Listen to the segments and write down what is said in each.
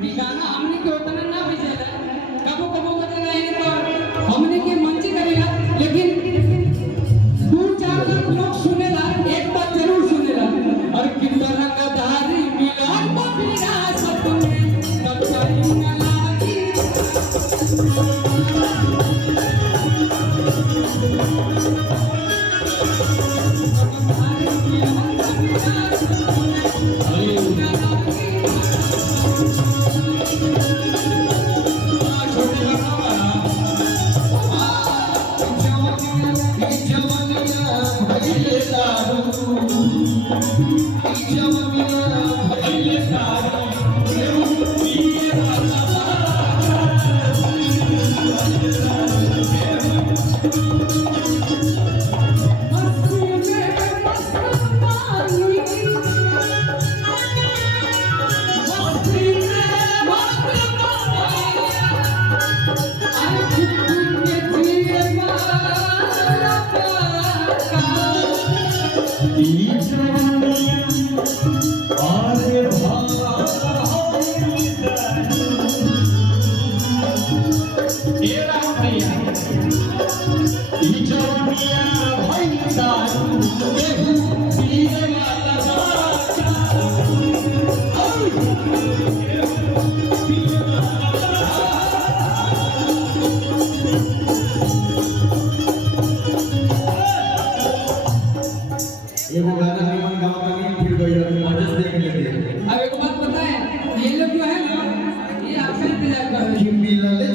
कि गाना हमने के उतना ना बजेला, कबो कबो बजेला है तो हमने के मंची करेला, लेकिन दो चार लाख लोग सुनेला, एक बात जरूर सुनेला, और कितना रंगदारी मिला बबीरा सतुने तब कहीं ना लागी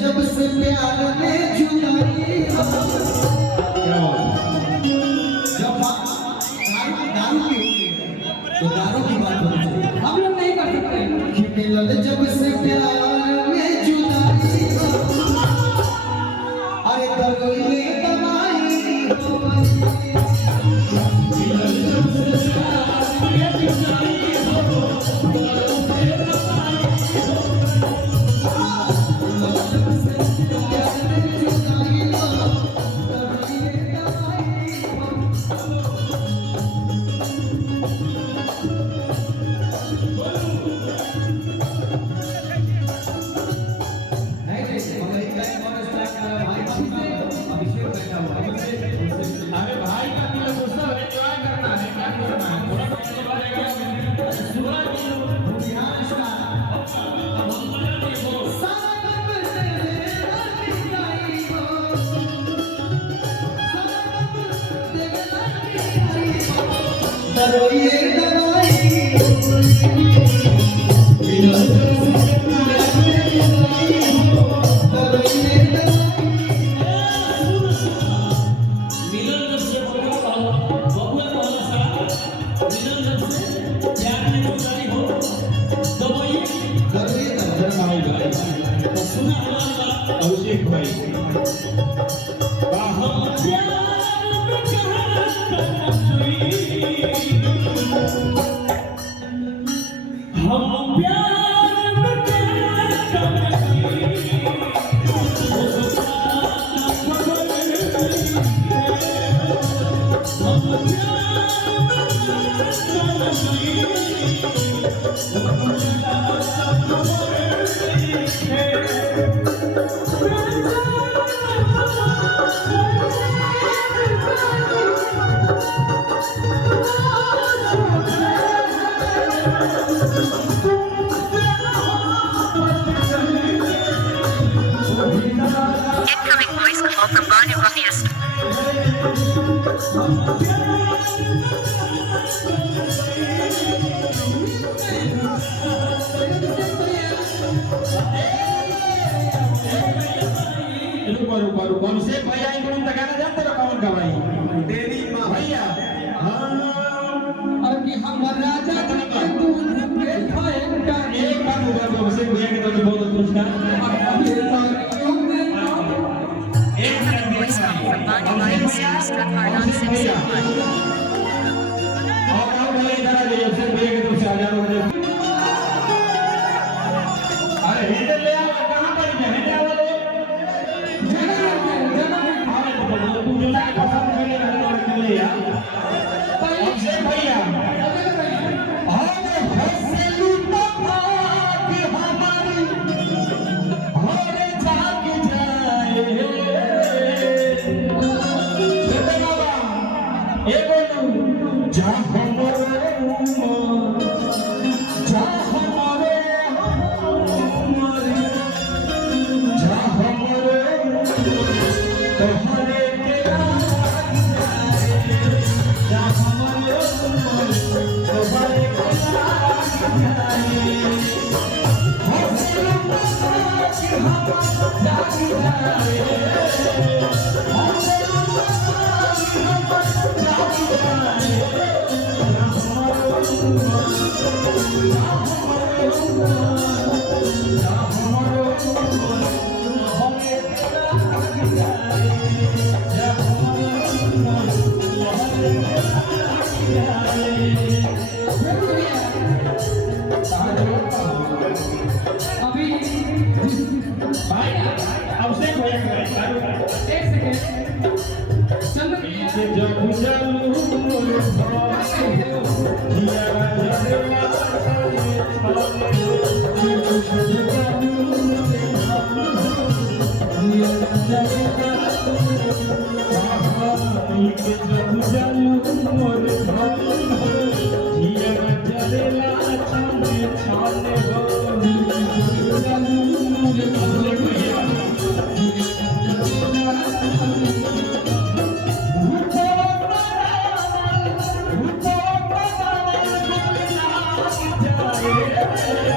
जब से प्यार में जुदाई जब दारू की बात होती है हम लोग नहीं कर सकते कि मिलल जब से प्यार में जुदाई अरे दवाई दवाई मिलल जब से प्यार में जुदाई Incoming voice call from Banu Rafiest. कौन से भैया इनको गाना जानते हो कौन का भाई तेरी माँ भैया और कि हम राजा जी के दूध बैठा एक बार उधर से भैया की तरफ से बहुत पुरस्कार Incoming voice call from Banu Rafiest. Struck hard on 671. और भैया इधर आ जाइए से भैया की तरफ से आ जाओ अरे हिंदे ले आओ कहां पर है हिंदे वाले जगह हाँ तो पूजो अभी भाई अभिषेक भैया का भाई सारू एक सेकंड चंदन भैया से जब चलूं मोरे दिया जलवा Thank you.